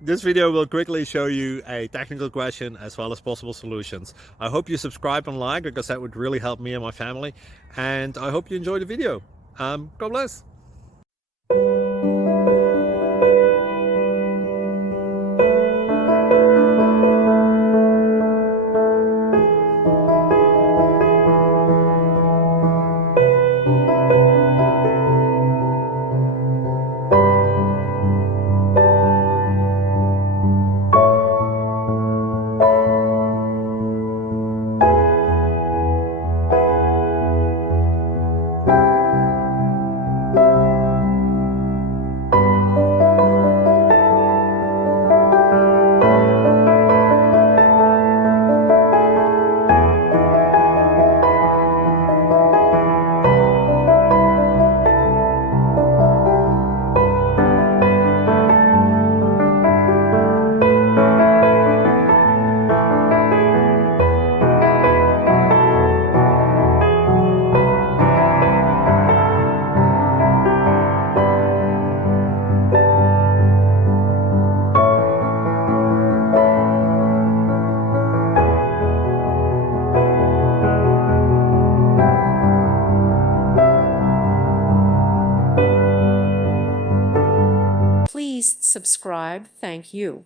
This video will quickly show you a technical question as well as possible solutions. I hope you subscribe and like because that would really help me and my family. And I hope you enjoy the video. God bless. Please subscribe. Thank you.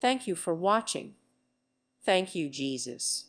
Thank you for watching. Thank you, Jesus.